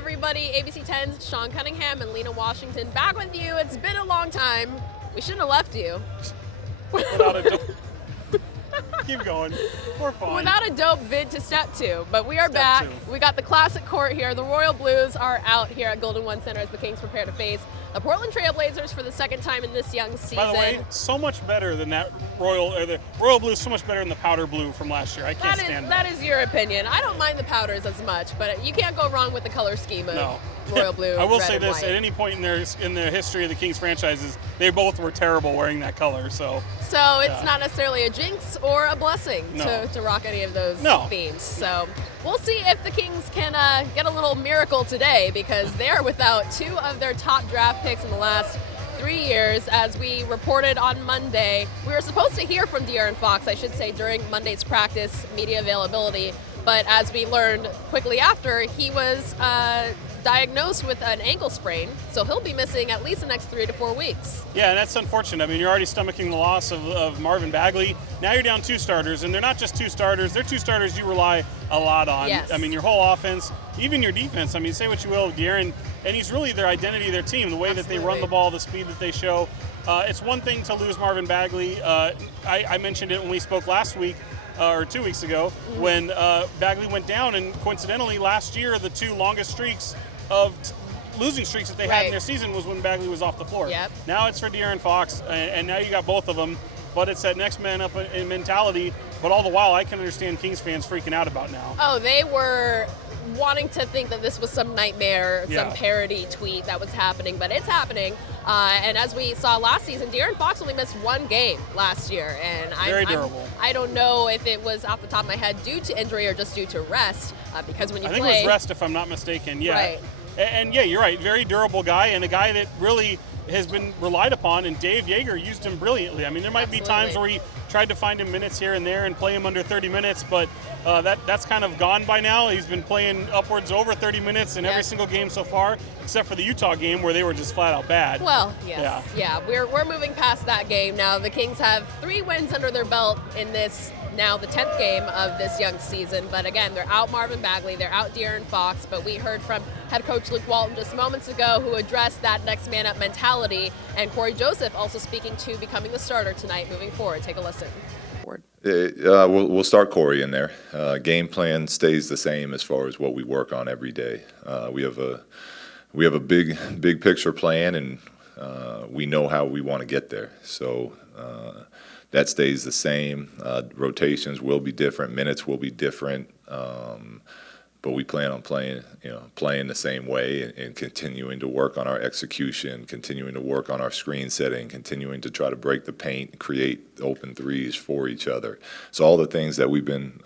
everybody? ABC 10's Sean Cunningham and Lina Washington back with you. It's been a long time. We shouldn't have left you. Without a dope. Keep going. We're fine. Without a dope vid to step to, but we are Step back. two. We got the classic court here. The Royal Blues are out here at Golden One Center as the Kings prepare to face the Portland Trail Blazers for the second time in this young season. By the way, so much better than that the Royal Blue is so much better than the powder blue from last year. I can't stand that. That is your opinion. I don't mind the powders as much, but you can't go wrong with the color scheme of Royal Blue. I will red say and this: white. at any point in the history of the Kings franchises, they both were terrible wearing that color. So it's not necessarily a jinx or a blessing to rock any of those themes. So we'll see if the Kings can get a little miracle today, because they are without two of their top draft picks in the last 3 years. As we reported on Monday, we were supposed to hear from DeAaron Foxs, I should say, during Monday's practice media availability. But as we learned quickly after, he was diagnosed with an ankle sprain, so he'll be missing at least the next 3 to 4 weeks. yeah, and that's unfortunate. I mean, you're already stomaching the loss of Marvin Bagley. Now you're down two starters, and they're not just two starters. They're two starters you rely a lot on. Yes. I mean, your whole offense, even your defense. I mean, say what you will, DeAaron, and he's really their identity, their team, the way that they run the ball, the speed that they show. It's one thing to lose Marvin Bagley. I mentioned it when we spoke last week, or 2 weeks ago, when Bagley went down, and coincidentally last year the two longest streaks of losing streaks that they had in their season was when Bagley was off the floor. Yep. Now it's for DeAaron Foxs, and now you got both of them, but it's that next man up in mentality. But all the while, I can understand Kings fans freaking out about now. Oh, they were wanting to think that this was some nightmare, some Yeah. parody tweet that was happening, but it's happening. And as we saw last season, DeAaron Foxs only missed one game last year, and Very durable. I don't know if it was off the top of my head due to injury or just due to rest, because when you I play, think it was rest, if I'm not mistaken. Yeah. Right. And yeah, you're right. Very durable guy, and a guy that really has been relied upon, and Dave Yeager used him brilliantly. I mean, there might be times where he tried to find him minutes here and there and play him under 30 minutes, but that's kind of gone by now. He's been playing upwards over 30 minutes in every single game so far, except for the Utah game where they were just flat out bad. Well, yes. Yeah, we're moving past that game now. The Kings have 3 wins under their belt in this, now the 10th game of this young season. But again, they're out Marvin Bagley, they're out DeAaron Foxs, but we heard from head coach Luke Walton just moments ago, who addressed that next man up mentality, and Corey Joseph also speaking to becoming the starter tonight moving forward. Take a listen. We'll start Corey in there. Game plan stays the same as far as what we work on every day. We have a big picture plan, and we know how we want to get there. So that stays the same. Rotations will be different, minutes will be different, but we plan on playing the same way, and continuing to work on our execution, continuing to work on our screen setting, continuing to try to break the paint, create open threes for each other. So all the things that we've been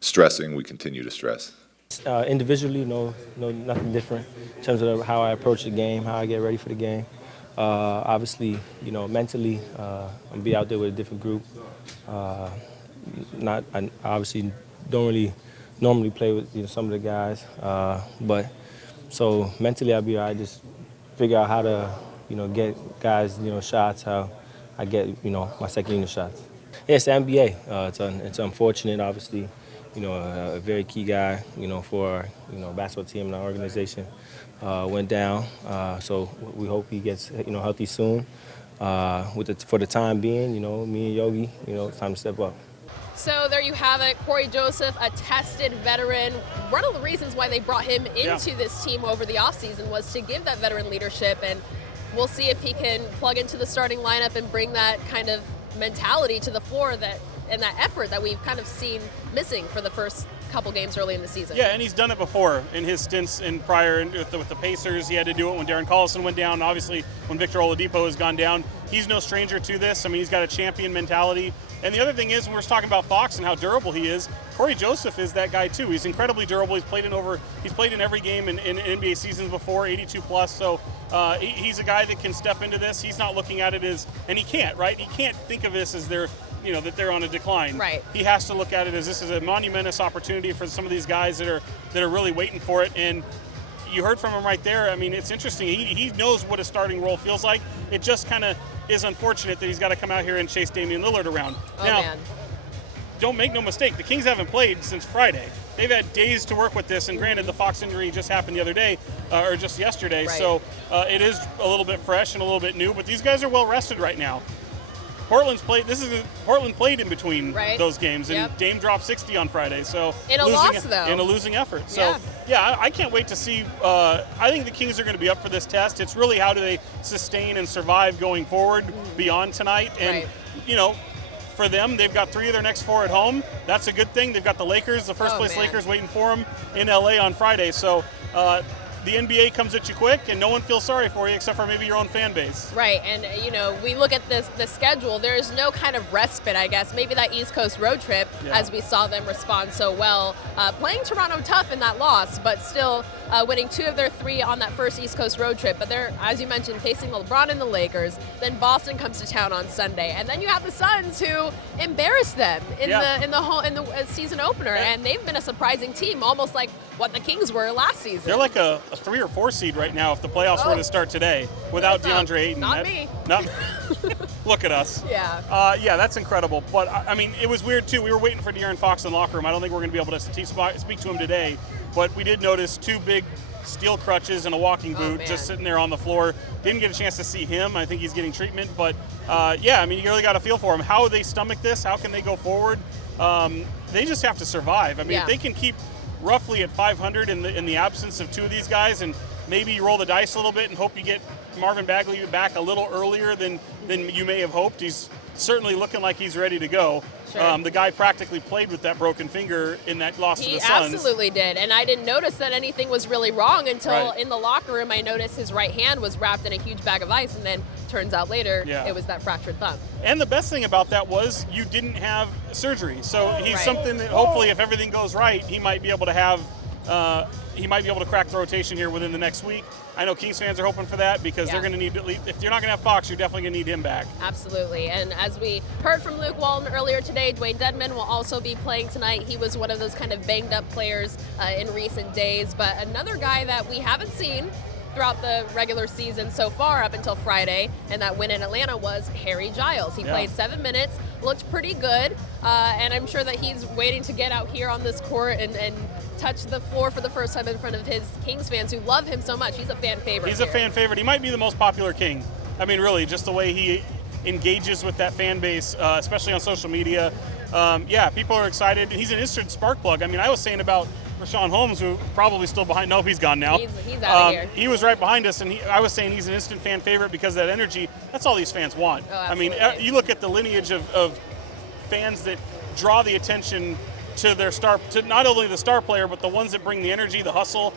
stressing, we continue to stress. Individually, no, nothing different in terms of how I approach the game, how I get ready for the game. Obviously, mentally, I'm be out there with a different group. I obviously don't really normally play with some of the guys, but so mentally I'll be all right. Just figure out how to get guys shots, how I get my second unit shots. Yeah, it's the NBA. It's unfortunate, obviously. A very key guy, for our, basketball team and our organization went down. So we hope he gets, healthy soon. For the time being, me and Yogi, it's time to step up. So there you have it, Corey Joseph, a tested veteran. One of the reasons why they brought him into this team over the offseason was to give that veteran leadership, and we'll see if he can plug into the starting lineup and bring that kind of mentality to the floor and that effort that we've kind of seen missing for the first couple games early in the season. Yeah, and he's done it before in his stints in prior with the Pacers. He had to do it when Darren Collison went down. Obviously, when Victor Oladipo has gone down, he's no stranger to this. I mean, he's got a champion mentality. And the other thing is, when we're talking about Fox and how durable he is, Corey Joseph is that guy too. He's incredibly durable. He's played in every game in NBA seasons before, 82 plus. So he's a guy that can step into this. He's not looking at it as, and he can't, right? He can't think of this as that they're on a decline. Right. He has to look at it as this is a monumentous opportunity for some of these guys that are really waiting for it. And you heard from him right there. I mean, it's interesting. He knows what a starting role feels like. It just kind of is unfortunate that he's got to come out here and chase Damian Lillard around. Oh, now, man. Don't make no mistake, the Kings haven't played since Friday. they've had days to work with this, and granted, the Fox injury just happened the other day, or just yesterday, Right. so it is a little bit fresh and a little bit new, but these guys are well rested right now. Portland played in between those games, and Dame dropped 60 on Friday. So in a loss, though. In a losing effort. So I can't wait to see. I think the Kings are going to be up for this test. It's really how do they sustain and survive going forward beyond tonight. And for them, they've got 3 of their next 4 at home. That's a good thing. They've got the Lakers, the first place Lakers, waiting for them in LA on Friday. So. The NBA comes at you quick, and no one feels sorry for you except for maybe your own fan base. Right, and we look at the schedule. There's no kind of respite, I guess. Maybe that East Coast road trip, as we saw them respond so well, playing Toronto tough in that loss, but still winning 2 of their 3 on that first East Coast road trip. But they're, as you mentioned, facing LeBron and the Lakers. Then Boston comes to town on Sunday, and then you have the Suns, who embarrassed them in the season opener, and they've been a surprising team, almost like what the Kings were last season. They're like a 3 or 4 seed right now if the playoffs were to start today without DeAndre Ayton. Not me. Look at us. Yeah. Yeah, that's incredible. But, I mean, it was weird, too. We were waiting for DeAaron Foxs in the locker room. I don't think we're going to be able to speak to him today. But we did notice 2 big steel crutches and a walking boot just sitting there on the floor. Didn't get a chance to see him. I think he's getting treatment. But, I mean, you really got to feel for him. How they stomach this? How can they go forward? They just have to survive. I mean, if they can keep roughly at 500 in the absence of 2 of these guys, and maybe you roll the dice a little bit and hope you get Marvin Bagley back a little earlier than you may have hoped. He's certainly looking like he's ready to go. Sure. The guy practically played with that broken finger in that loss to the Suns. He absolutely did, and I didn't notice that anything was really wrong until in the locker room I noticed his right hand was wrapped in a huge bag of ice, and then turns out later it was that fractured thumb. And the best thing about that was you didn't have surgery, so he's something that hopefully, if everything goes right, he might be able to have. He might be able to crack the rotation here within the next week. I know Kings fans are hoping for that because they're going to need, if you're not going to have Fox, you're definitely going to need him back. Absolutely. And as we heard from Luke Walton earlier today, Dwayne Dedmon will also be playing tonight. He was one of those kind of banged up players in recent days, but another guy that we haven't seen throughout the regular season so far up until Friday, and that win in Atlanta, was Harry Giles. He played 7 minutes, looked pretty good, and I'm sure that he's waiting to get out here on this court and touch the floor for the first time in front of his Kings fans who love him so much. He's a fan favorite. He's a fan favorite. He might be the most popular King. I mean, really, just the way he engages with that fan base, especially on social media. People are excited. He's an instant spark plug. I mean, I was saying about Rashawn Holmes, who probably still behind. No, he's gone now. He's out of here. He was right behind us, and I was saying he's an instant fan favorite because of that energy. That's all these fans want. Oh, I mean, you look at the lineage of fans that draw the attention to their star, to not only the star player, but the ones that bring the energy, the hustle.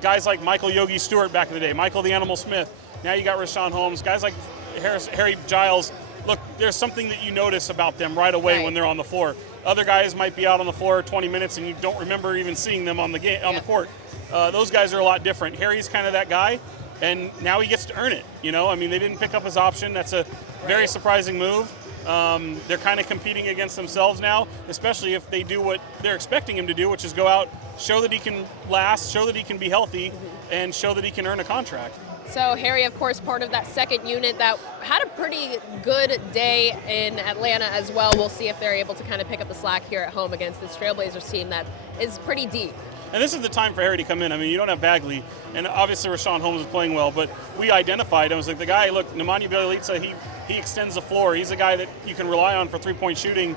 Guys like Michael Yogi Stewart back in the day, Michael the Animal Smith. Now you got Rashawn Holmes. Guys like Harry Giles. Look, there's something that you notice about them right away when they're on the floor. Other guys might be out on the floor 20 minutes and you don't remember even seeing them on the the court. Those guys are a lot different. Harry's kind of that guy, and now he gets to earn it. I mean, they didn't pick up his option. That's a very surprising move. They're kind of competing against themselves now, especially if they do what they're expecting him to do, which is go out, show that he can last, show that he can be healthy, and show that he can earn a contract. So Harry, of course, part of that second unit that had a pretty good day in Atlanta as well. We'll see if they're able to kind of pick up the slack here at home against this Trailblazers team that is pretty deep. And this is the time for Harry to come in. I mean, you don't have Bagley, and obviously Rashawn Holmes is playing well, but we identified him as like the guy, look, Nemanja Bjelica, he extends the floor. He's a guy that you can rely on for three-point shooting.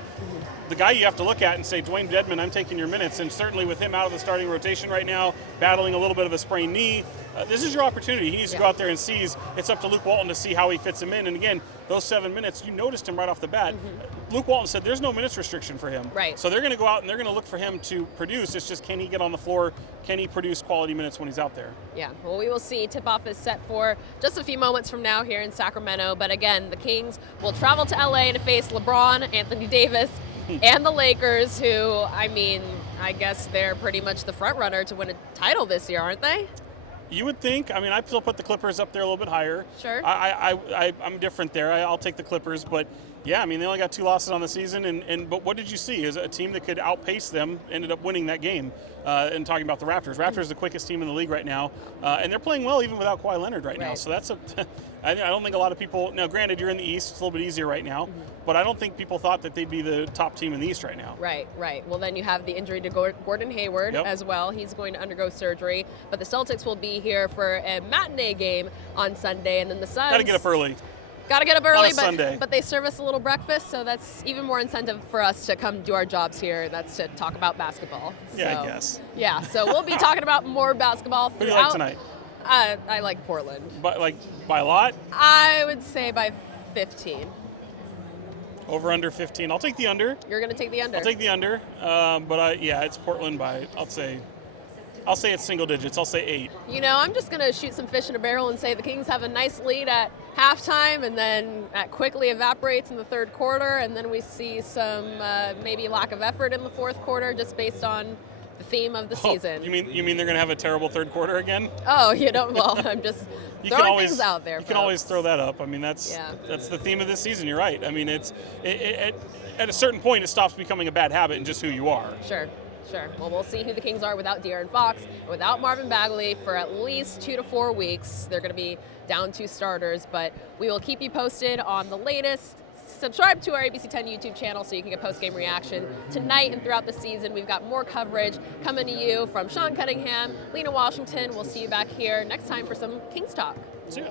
The guy you have to look at and say, Dwayne Dedmon, I'm taking your minutes. And certainly with him out of the starting rotation right now, battling a little bit of a sprained knee, this is your opportunity. He needs to go out there and seize. It's up to Luke Walton to see how he fits him in. And again, those 7 minutes, you noticed him right off the bat. Luke Walton said there's no minutes restriction for him. Right. So they're going to go out and they're going to look for him to produce. It's just, can he get on the floor? Can he produce quality minutes when he's out there? Yeah, well, we will see. Tip-off is set for just a few moments from now here in Sacramento. But again, the Kings will travel to LA to face LeBron, Anthony Davis, and the Lakers, who, I mean, I guess they're pretty much the front runner to win a title this year, aren't they? You would think. I mean, I still put the Clippers up there a little bit higher. Sure. I'm different there. I'll take the Clippers, but Yeah, I mean, they only got 2 losses on the season, but what did you see? Is a team that could outpace them ended up winning that game. And talking about the Raptors, Raptors are the quickest team in the league right now, and they're playing well even without Kawhi Leonard right now. So that's I don't think a lot of people. Now, granted, you're in the East; it's a little bit easier right now, but I don't think people thought that they'd be the top team in the East right now. Right. Well, then you have the injury to Gordon Hayward as well. He's going to undergo surgery, but the Celtics will be here for a matinee game on Sunday, and then the Suns. Got to get up early. Got to get up early, Sunday. but they serve us a little breakfast, so that's even more incentive for us to come do our jobs here. That's to talk about basketball. Yeah, I guess. Yeah, so we'll be talking about more basketball throughout. Who do you like tonight? I like Portland. By a lot? I would say by 15. Over under 15. I'll take the under. You're going to take the under. I'll take the under. It's Portland by, I'll say it's single digits. I'll say 8. You know, I'm just going to shoot some fish in a barrel and say the Kings have a nice lead at halftime, and then that quickly evaporates in the third quarter, and then we see some maybe lack of effort in the fourth quarter just based on the theme of the season. You mean they're going to have a terrible third quarter again? Oh, I'm just throwing things out there. You can always throw that up. I mean, that's the theme of this season. You're right. I mean, at a certain point, it stops becoming a bad habit and just who you are. Sure. Well, we'll see who the Kings are without DeAaron Foxs, without Marvin Bagley for at least 2 to 4 weeks. They're going to be down 2 starters, but we will keep you posted on the latest. Subscribe to our ABC 10 YouTube channel so you can get post-game reaction tonight and throughout the season. We've got more coverage coming to you from Sean Cunningham, Lina Washington. We'll see you back here next time for some Kings Talk. See ya.